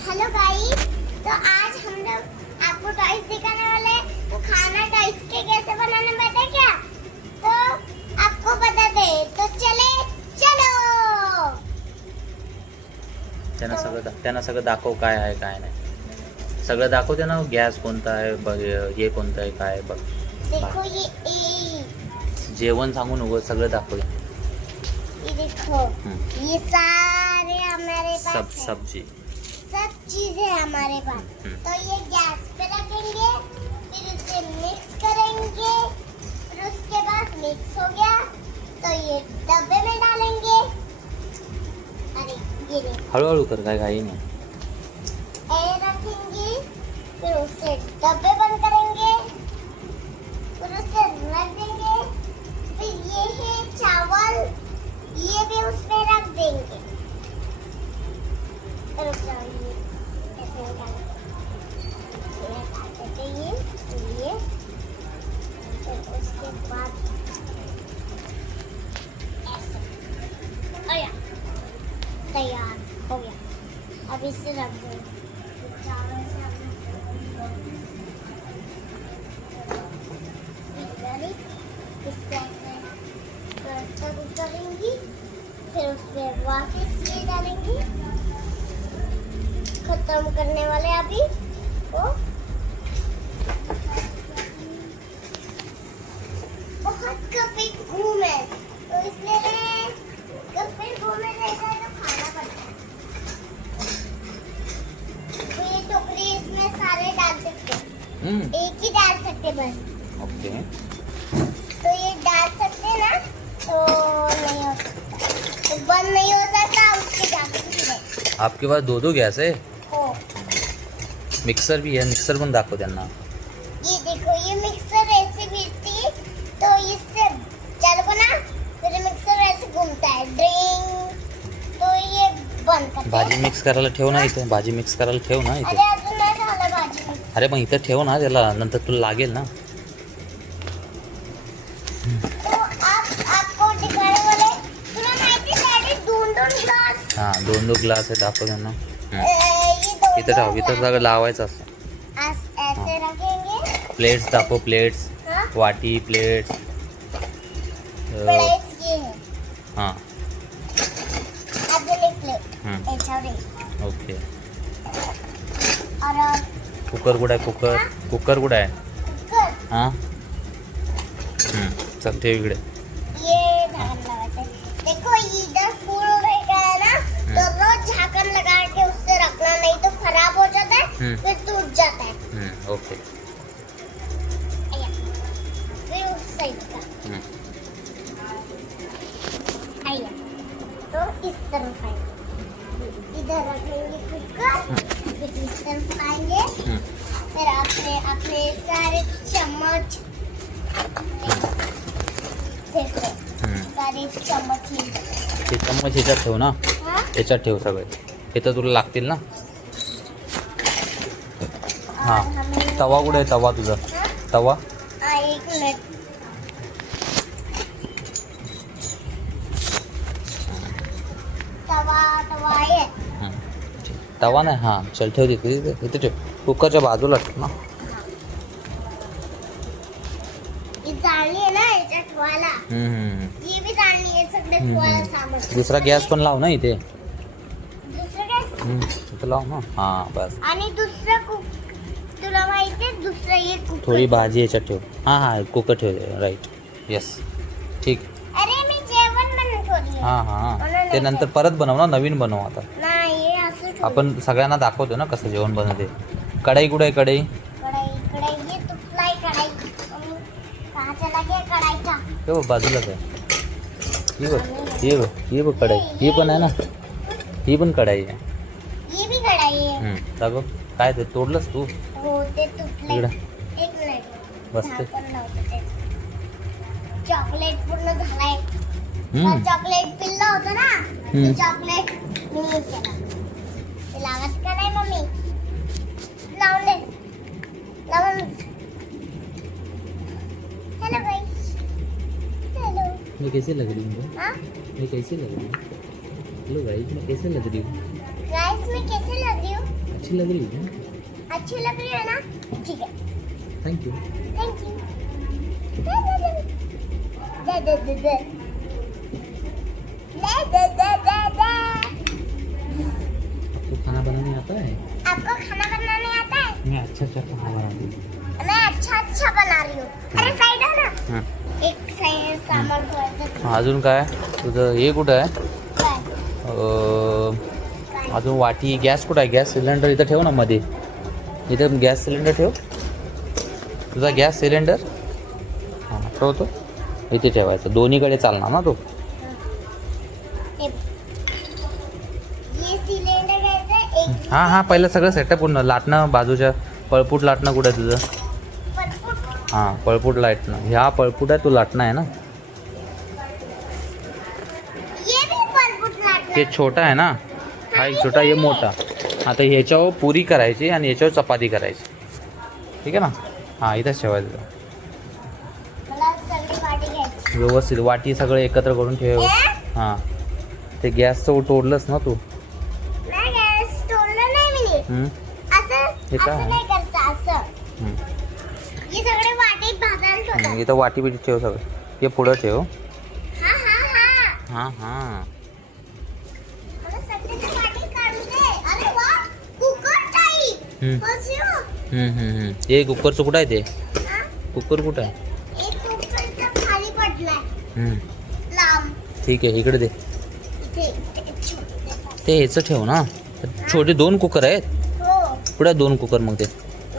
Hello guys, तो आज हम लोग आपको टॉयज दिखाने वाले हैं। तो खाना टॉयज के कैसे बनाना पता है क्या? तो आपको बता दे, तो चलो। त्यांना सगळं दाखव काय आहे काय नाही, सगळं दाखव त्यांना. गॅस कोणता आहे बघ, हे कोणतं आहे काय बघ. देखो ये जेवण सांगू नको, सगळं दाखव. ये देखो ये सारे हमारे पास सब है। सब्जी सब चीजें हमारे पास। तो ये गैस पे रखेंगे, फिर उसे मिक्स करेंगे, फिर उसके बाद मिक्स हो गया तो ये डब्बे में डालेंगे। अरे ये देखो, हळूहळू कर, काय घाई नाही. ये रखेंगे, फिर उससे डब्बे बंद करेंगे, फिर उसे रख देंगे। फिर ये है चावल, ये भी उसमें रख देंगे। फिर उसमें ऐसे निकालेंगे, इसमें डाल देते ये। फिर उसके बाद ऐसे तैयार हो गया। अब इसे रख देंगे। चावल से इसको ऐसे करेंगी, फिर उसमें वापस ये डालेंगी। खत्म करने वाले अभी वो बहुत काफी घूम है, तो इसलिए काफी घूमे रहता है तो खाना पड़ता है। तो ये टोकरी इसमें सारे डाल सकते हैं, एक ही डाल सकते बस। ओके, तो ये डाल सकते हैं ना, तो नहीं हो सकता, तो बंद नहीं हो सकता उसके जाके। आपके पास दो गॅस आहे. हो, मिक्सर भी है, मिक्सर पण दाखव त्यांना. ये देखो ये मिक्सर ऐसे गिरती है, तो इससे चलो ना, फिर मिक्सर ऐसे घूमता है ड्रिंग, तो ये बंद करते भाजी हैं। मिक्स करायला ठेव ना इथे, भाजी मिक्स करायला ठेव ना अरे इथे. अजून नाही झालं भाजी mix। अरे मग इथं ठेव ना त्याला, नंतर तुला लागेल ना. तो आपको दिखाने वाले, तुला माहिती आहे दोन ग्लास, हां, दोन ग्लास आहे, दाखव त्यांना. ये दो इथं ठेव, इथं सगळं लावायचं असं. ऐसे रखेंगे। प्लेट्स दाखव, प्लेट्स, हाँ? वाटी, प्लेट्स. प्लेट्स ये है, हां, अगले प्लेट याच्यावर आहे। ओके. और कुकर कुठं आहे? कुकर कुठं आहे? कुकर हां, चल ठेव इकडे. ये झाकण लगाते हैं। देखो इधर फूल रहेगा ना, तो रोज झाकण लगा के उससे रखना, नहीं तो खराब हो जाता है, फिर टूट जाता है। ओके. आया, फिर उस साइड का आया, तो इस तरफ आएंगे, इधर रखेंगे कुकर, फिर इस तरफ आएंगे, फिर अपने सारे चम्मच देखो, सारे चम्मच ते चम्मच ह्याच्यात ठेव ना, हाँ? ह्याच्यात ठेव सगळे. इथं तुला लागतील ना. हां, तवा कुठे आहे? तवा तुझा तवा. एक मिनट, तवा आहे। तवा नाही. हां, चल ठेव तिथे, इथे ठेव. कुकरच्या बाजूला ठेव ना. ही जाळणी आहे ना याच्यात ठेवायला, ही बी जाळणी आहे सगळं ठेवायला सामान। दुसरा गॅस पण लाव ना इथे. दुसरं गॅस इथं लाव ना. हां, बस. आणि दुसरं तुला माहितीये दुसरं ये कुकर। थोडी भाजी याच्यात ठेव. हां, कुकर ठेव. राईट, येस, ठीक. अरे मी जेवण बनवत होती। हां, ते नंतर परत बनव ना, नवीन बनव आता. नाही असं ठेव। आपण सगळ्यांना दाखवतो ना कसं जेवण बनवते. कढई कुठे आहे? कढई कढाई ये तुटलाई कढाई, कहाँ चला गया कढाई का? हे बघ बाजूलाच आहे. ही बघ कढई. ही पण आहे ना, ही पण कढई आहे. ये भी कढाई आहे। दाखव. काय ते तोडलंस तू? हो ते तुटले। इकडं. एक मिनिट, बसते. झाकण लावते त्याचं। चॉकलेट पूर्ण झालाय। चॉकलेट पिल्ला होतं ना, ते चॉकलेट मी हे केलं। ते लागत का नाही मम्मी? लावून दे, लावून। Hello guys, hello. ये कैसे लग रही हूँ? हाँ ये कैसे लग रही हूँ? हेलो गाइस, मैं कैसे लग रही हूँ? गाइस मैं कैसे लग रही हूँ? अच्छी लग रही है. अच्छी लग रही है ना? ठीक है, थैंक यू. Thank you. दे दे दे दे दे दे दे दे. आपको खाना बनाने आता है? आपको खाना बनाने आता है? मैं अच्छा खाना बनाती हूँ. मैं अच्छा बना रही हूँ. अरे साइड है ना, हां. एक साइड सामान ठेवायचं. अजून काय तुझं हे कुठं आहे? काय? अजून वाटी, गॅस कुठं आहे? गॅस सिलेंडर इथं ठेव ना मध्ये. इथं गॅस सिलेंडर ठेव. तुझा गॅस सिलेंडर हां ठेवतो इथे ठेवायचं. दोन्हीकडे चालणार ना तो. ये सिलेंडर घ्यायचं एक. हां हां पहिलं सगळं सेटअप पूर्ण. लाटणं बाजूच्या पळपूट लाटणं कुठं आहे तुझं? पटपट. हां पळपूट लाटणं. ह्या पळपूट आहे, तू लाटणं आहे ना. ये भी पटपट लाटणं. ते छोटा आहे ना, हा एक छोटा, हे मोठा. आता ह्याच्यावर पुरी करायची आणि ह्याच्यावर चपाती करायची. ठीक आहे ना. हां इथंच ठेवायचं. मला सगळी वाटी घ्यायची. व्यवस्थित वाटी सगळं एकत्र करून ठेव. हां ते गॅसचं तोडलंस ना तू. नाही गॅस तोडलं नाही मी. हं? असं हे काय? असं नाही करता असं. हं. हे सगळे वाटीत भाजायला ठेवतात. इथं वाटी बिटी ठेव सगळं. हे पुढं ठेव. हा हा हा. हां हां मला सगळ्याच्या वाटी काढू दे. अरे वा, कुकर टाईप. हं. बसू. हे कुकरचं कुठं आहे ते? हा? कुकर कुठं आहे? एक कुकरचा खाली पडलाय. हं. लांब. ठीक आहे इकडे दे. इथे छोटे. ते ह्याचं ठेव ना. छोटे 2 कुकर आहेत. हो. कुठं आहे 2 कुकर मग ते?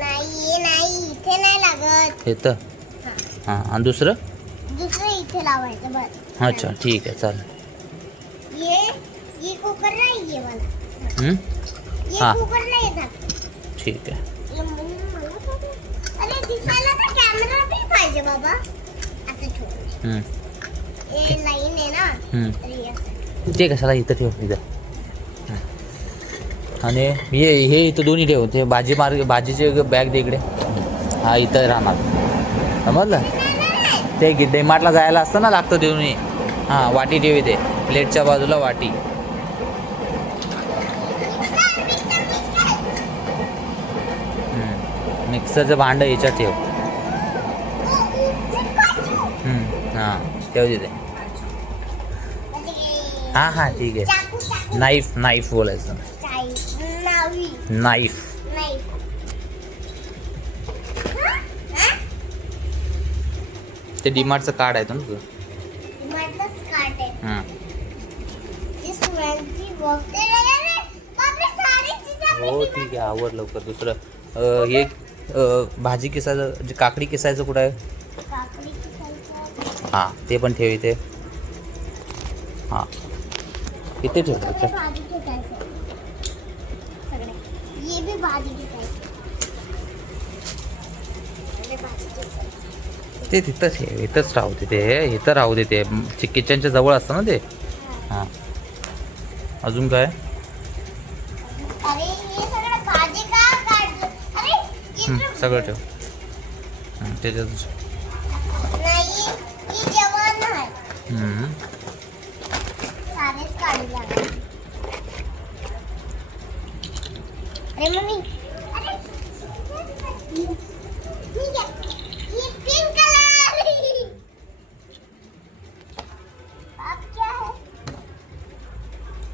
नाही इथे नाही लागत. हे तर हा. हां आणि दुसरं? दुसरं इथे लावायचं बस. अच्छा ठीक आहे चालेल. ये कुकर नाही आहे मला. हं? ये हा. कुकर नाही आहे. ठीक आहे. अरे दिसायला तर कॅमेरा भी पाहिजे बाबा. असं ठेव. हं. हे लाईन आहे ना. हं. तर हे असं. ते कशाला इथं ठेव इथं. हं. आणि हे इथं दोन्ही ठेव. ते भाजीचे बॅग दे इकडे. हा इथं राहणार. समजलं? ते डेमार्टला जायला असतं ना, लागतं दोन्ही. हां वाटी ठेव इथे. प्लेटच्या बाजूला वाटी. मिक्सरचं भांडं याच्यात ठेव. हां ठेव तिथे. हां हां ठीक आहे. चाकू. नाईफ बोलायचं. नावी. नाईफ. नाही. ते डीमार्टचं कार्ड आहे ना तुझं. म्हटलंच काट आहे. हां इस वेलची बॉक्स. अरे बापरे, सारी चीजें हो ठीक आहे. आवर लवकर. दुसरं हे भाजी किसायचं, काकडी किसायचं कुठं आहे? काकडी किसायचं. हां ते पण ठेव इथे. हां इथे ठेव. सगळे भाजी किसायचं. सगळे. ये भी भाजी किसायचं. सगळे भाजी किसायचं. ते तिथंच ठेव. इथंच राहू दे ते. इथं राहू दे ते. किचनच्या जवळ असतं ना ते. हां अजून काय? अरे हे सगळं भाजी का काढलं? अरे इकडं सगळं ठेव. त्याच्यात नाही, ही जेवण आहे. सारेच काढू लागले. अरे मम्मी, अरे ठीक आहे. ये पिंक कलर. अब क्या है?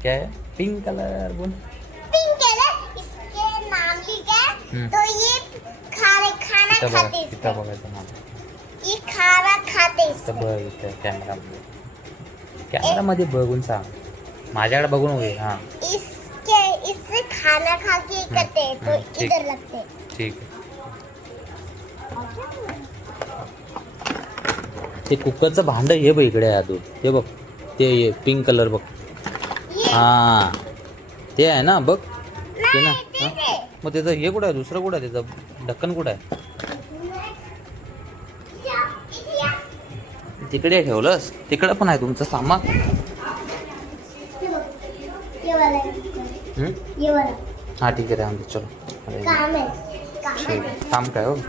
क्या है? पिंक कलर बोल. Pink colour. इसके नाम लिखा है. तो ये खाना खाते तिथं इसमें. बघायचं नाव. ये खाना खाते इथं इसमें. बघ इथं कॅमेरामध्ये बघून सांग. माझ्याकडे बघून होईल. हां इससे खाना खा के करते हैं तो ठीक. इधर लगते हैं. ठीक आहे. ते कुकरचं भांडं हे बघ इकडे आहे अजून. ते बघ ते पिंक कलर बघ. ये हां ते आहे ना बघ ते ना. नाही, तेच आहे. मग त्याचं हे कुठं आहे? दुसरं कुठं आहे? त्याचं ढक्कन कुठं आहे? इथे या. तिकडे ठेवलंस. तिकडं पण आहे तुमचं सामान. ये वाला है. हं? ये वाला हां ठीक आहे राहून दे. चलो काम है. काम ठीक है. आहे. काम काय हो? तो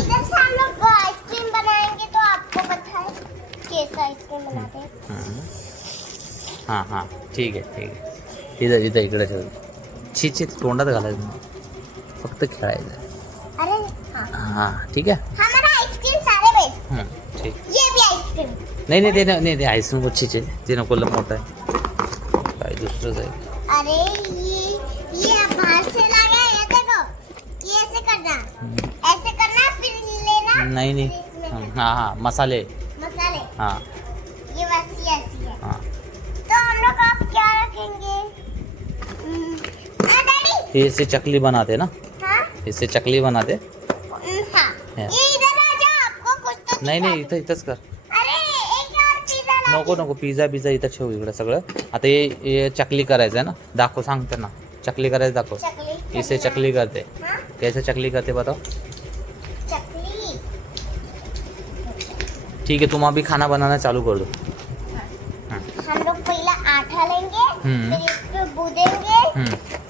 इधर से हम लोग आइसक्रीम बनाएंगे तो आपको पता है कैसा आइसक्रीम बनाते हैं. हां हां ठीक आहे ठीक आहे. इथं इकडे ठेव. छी तोंडात घालायचं फक्त खेळायचं. अरे हाँ हां ठीक आहे. हमारा आइसक्रीम सारे में ठीक. ये भी आइसक्रीम. नाही ते आईस्क्रीम गुच्छीचे ते नको मोठं आहे काय दुसरंच आहे. अरे ये बाहर से लाया है, ये देखो. ये ऐसे करना फिर लेना. नाही फिर इसमें हां मसाले. मसाले हां ये वैसी ऐसी है. हां तो हम लोग आप क्या रखेंगे? डैडी. इससे चकली बनाते ना, हाँ इससे चकली बनाते. हाँ है. ये इधर आ जाओ, आपको कुछ तो नाही दिखा. इथं इथंच कर. अरे एक और पिज्जा ला. नको पिझ्झा इथं ठेवू इकडं सगळं. आता हे चकली करायचं आहे ना, दाखव सांग त्यांना चकली करायचं दाखव. चकली. इससे चकली करते. हाँ कैसे चकली करते बताओ. चकली. ठीक है तुम अभी खाना बनाना चालू कर दो. हम लोग पहले आटा लेंगे, हम्म. फिर इसको गूंदेंगे,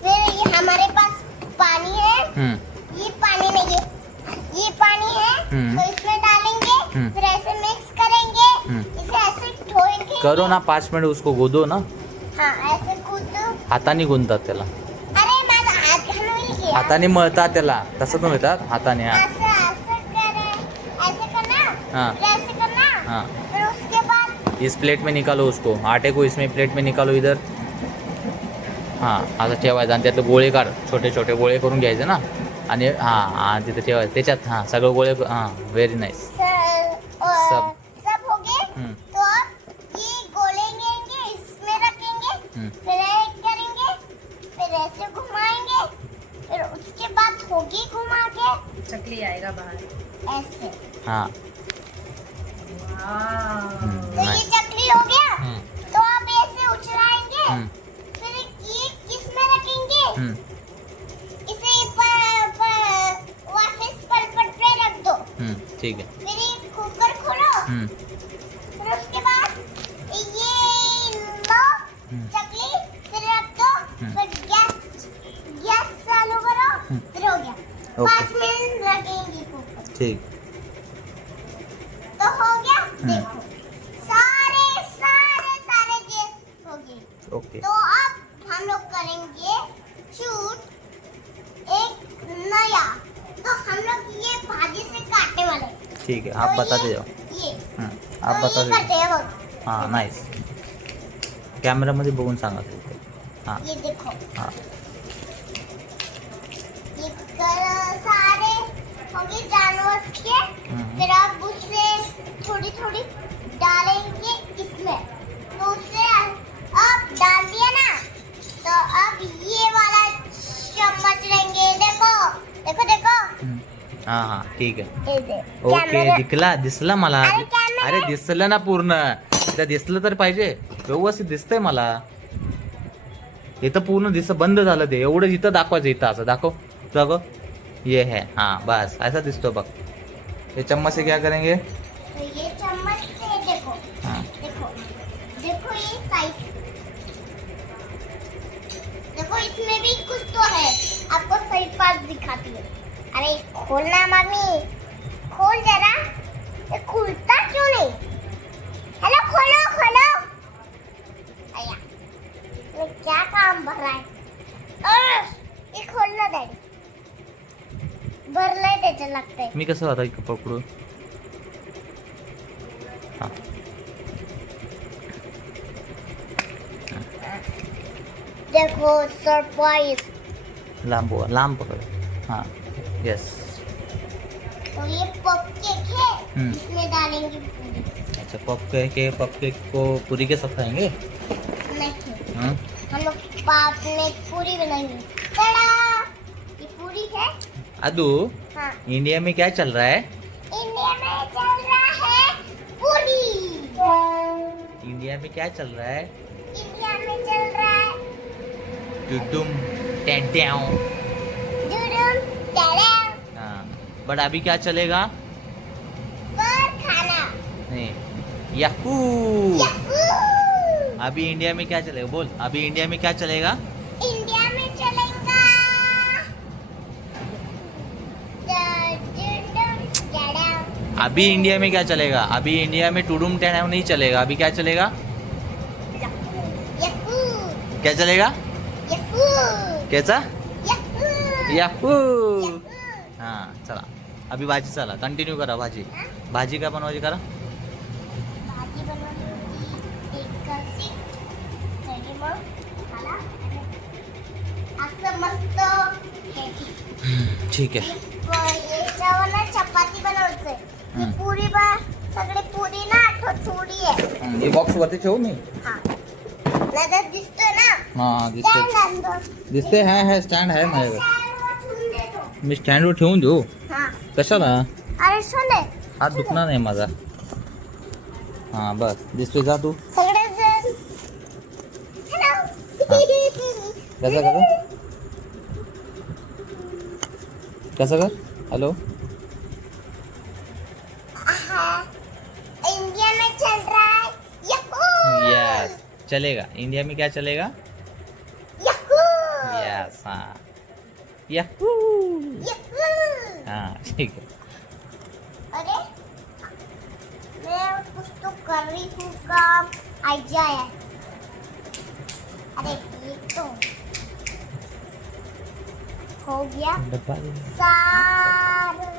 फिर ये हमारे पास पानी है. ये पानी नहीं है, ये पानी है. हम्म. तो इसमें डालेंगे, फिर ऐसे मिक्स करेंगे. इसे ऐसे ठोकेंगे. करो ना 5 मिनिट उसको गोदो ना. हाँ ऐसे कूदो. हाताने गुंतात त्याला. अरे माझा हात घालून घ्या. हाताने मळतात त्याला तसं पण होतात हाताने. हा ऐसे ऐसे करे, ऐसे करना. हाँ. फिर ऐसे करना. हाँ. फिर उसके बाद इस प्लेट में निकालो उसको, आटे को इसमें प्लेट में निकालो इधर. हां असं ठेवायचं आणि त्यातले गोळे काढ, छोटे छोटे गोळे करून घ्यायचे ना. आणि हां तिथे ठेवायचं त्याच्यात. हां सगळं गोळे. हां व्हेरी नाईस. सब हो गए. तो अब ये गोले लेंगे, इसमें रखेंगे, फिर ऐसे करेंगे, फिर ऐसे घुमाएंगे, फिर उसके बाद होगी घुमा के चकली आएगा बाहर. ऐसे. हां तो ये चकली हो गया. तो अब ऐसे उछलाएंगे, फिर ये किस में रखेंगे? इसे वापस पलपट पे रख दो. ठीक है. फिर ये कुकर खोलो. फिर उसके बाद ये लो चकली, फिर रख दो. फिर गैस चालू करो. फिर हो गया. ओके. 5 मिनट रखेंगे कुकर. ठीक. तो हो गया. देखो सारे ये हो गए. ओके. तो अब हम लोग करेंगे शूट एक नया. तो हम लोग ये भाजी से काटने वाले. ठीक है आप तो बताते ये- जाओ. ये आप तो बताते ये जाओ. करते हैं बघ. हां नाईस. कॅमेरामध्ये बघून सांगा ते. हां ये देखो. हां ये सारे हो गए जानवर के. फिर आप उससे थोड़ी थोड़ी डालेंगे इसमें. तो उससे अब डाल दिया ना, तो अब ये वाला चम्मच लेंगे. देखो देखो देखो. हां ठीक आहे. ये दे. ओके दिसला मला. अरे कॅमेरा. अरे दिसलं ना पूर्ण. त्या दिसलं तर पाहिजे. व्यवस्थित दिसतंय मला. इथं पूर्ण बंद झालं ते. एवढं इथं दाखवायचं. इथं असं दाखव. ये है. हाँ बस ऐसा दिसतो बघ. ये चम्मच से क्या करेंगे? तो ये चम्मच से देखो. हाँ देखो देखो ये साइज. देखो इसमें भी कुछ तो है. आपको सही पार्ट दिखाती है. अरे खोलना मम्मी, खोल जरा. ये खुलता क्यों नहीं? हेलो खोलो. अया ये क्या काम भर रहा है? ये खोलना डैडी. भरलंय त्याचं लागतंय. मी कसं आता इकडं पकडू. हां देखो सरप्राइज. लांब पकड. हां यस. तो ये पप केक है. इसमें डालेंगे पूरी. अच्छा पप केक को पूरी के साथ खाएंगे. नहीं हाँ हम लोग बाद में पूरी बनाएंगे. tada! ये पूरी है. अदू हाँ इंडिया में क्या चल रहा है? इंडिया में चल रहा है पूरी. इंडिया में क्या चल रहा है? इंडिया में चल रहा है टुडुम टेंट्याओ. दुडुम टेड़ा. हाँ बट अभी क्या चलेगा? पर खाना. नहीं याकू. याहू! अभी इंडिया में क्या चलेगा बोल. अभी इंडिया में क्या चलेगा? इंडिया में चलेगा दुडुम टेड़ा. अभी इंडिया में क्या चलेगा? अभी इंडिया में टुडुम टेंट्याओ नहीं चलेगा. अभी क्या चलेगा? याहू! क्या चलेगा? यहू कैसा यहू याहू यहू. हां चला अभी भाजी चला कंटिन्यू करा भाजी भाजी काय बनवायची करा भाजी बनवली होती एक कळशी आणि मग मला असं मस्त हेवी ठीक आहे याच्यावर ना चपाती बनवायचंय ही हम्म. पुरी सगळी पुरी ना थोडी आहे हे बॉक्स वरती ठेवू मी हा नजर दिसतोय ना हां दिसते Stand आणतो. दिसते आहे स्टँड आहे माझ्याकडे Stand वर ठेवून देतो. मी स्टँडवर ठेवून देऊ हा कशाला अरे सोने हात दुखणार नाही माझा हां बस दिसतोय जा तू सगळेजण हॅलो कसं कर हॅलो इंडिया में चल रहा है यहू यस चलेगा इंडिया में क्या चलेगा यहू यस हाँ याहू यहू हाँ ठीक है अरे मैं कुछ तो कर रही हूँ काम आ जाए अरे ये तो हो गया डब्बा सारा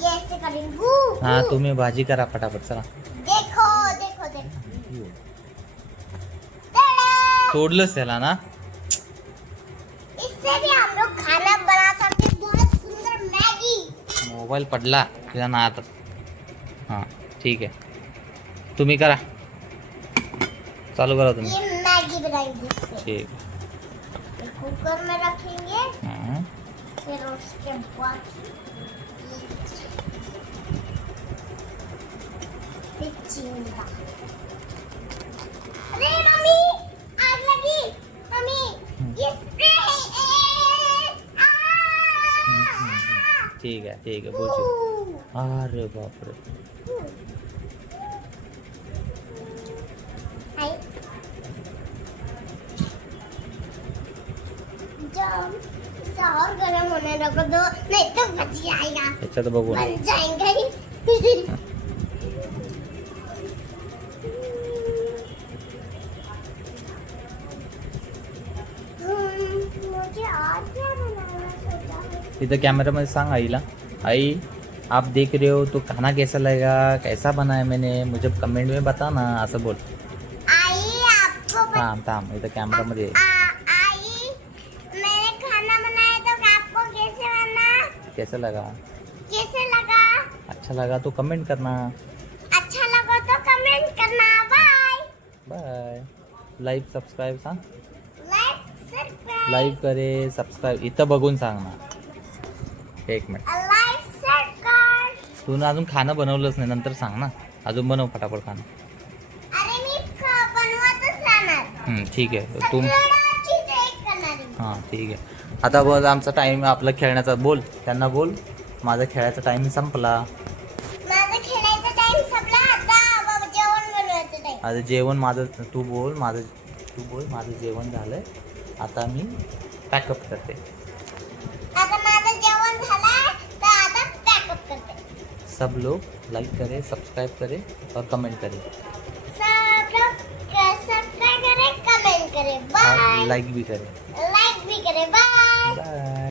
ये ऐसे करेंगे हाँ तुम्ही भाजी करा फटाफट चला देखो देखो देखो टेडा! तोडलंच त्याला ना इससे भी हम लोग खाना बना सकते हैं बहुत सुंदर मैगी मोबाईल पडला तुझ्या नात हां ठीक आहे तुम्ही करा चालू करा तुम्ही ये मैगी बनाएंगे इससे ठीक ये कुकर में रखेंगे हां फिर उसके बाद फिर चिंगा अरे मम्मी आग लगी मम्मी ये स्प्रे है ठीक आहे बोलू अरे बापरे जब इसे और गर्म होने रखो दो नहीं तो बच जाएगा त्याच्यात बघू बन जाएंगे ही मुझे आज क्या बनाना सोचा है इधर कैमरा में सांग आईला आई आप देख रहे हो तो खाना कैसा लगेगा कैसा बना है मैंने मुझे कमेंट में बताना असं बोल आई आपको थांब इथं कॅमेरामध्ये आई मैंने खाना बनाया तो आपको कैसे बना कैसा लगा कैसे लगा अच्छा लगा तो कमेंट करना अच्छा लगा तो कमेंट करना बाय बाय लाईक सबस्क्राईब सांग लाइक सब्सक्राइब लाईक करे सबस्क्राईब इथं बघून सांग ना एक मिनिट लाइक सब्सक्राइब तू ना अजून खाणं बनवलंच नाही नंतर सांग ना अजून बनव फटाफट खाणं अरे मी बनवतच राहणार ठीक आहे तू सगळं चीज एक करणार आहे. हां ठीक आहे आता बोल आमचा टाईम आपला खेळण्याचा बोल त्यांना बोल माझा खेळायचा टाईम संपला माझा खेळायचा टाइम संपला आता बाबा जेवण बनवायचं टाइम आता जेवण माझं तू बोल माझं जेवण झालंय आता मी पॅकअप करते आता माझं जेवण झालंय तर आता पॅकअप करते सब लोग लाइक करें सब्सक्राइब करें और कमेंट करें सब लोग सब्सक्राइब करें कमेंट करें बाय और लाइक भी करें लाइक भी करें बाय बाय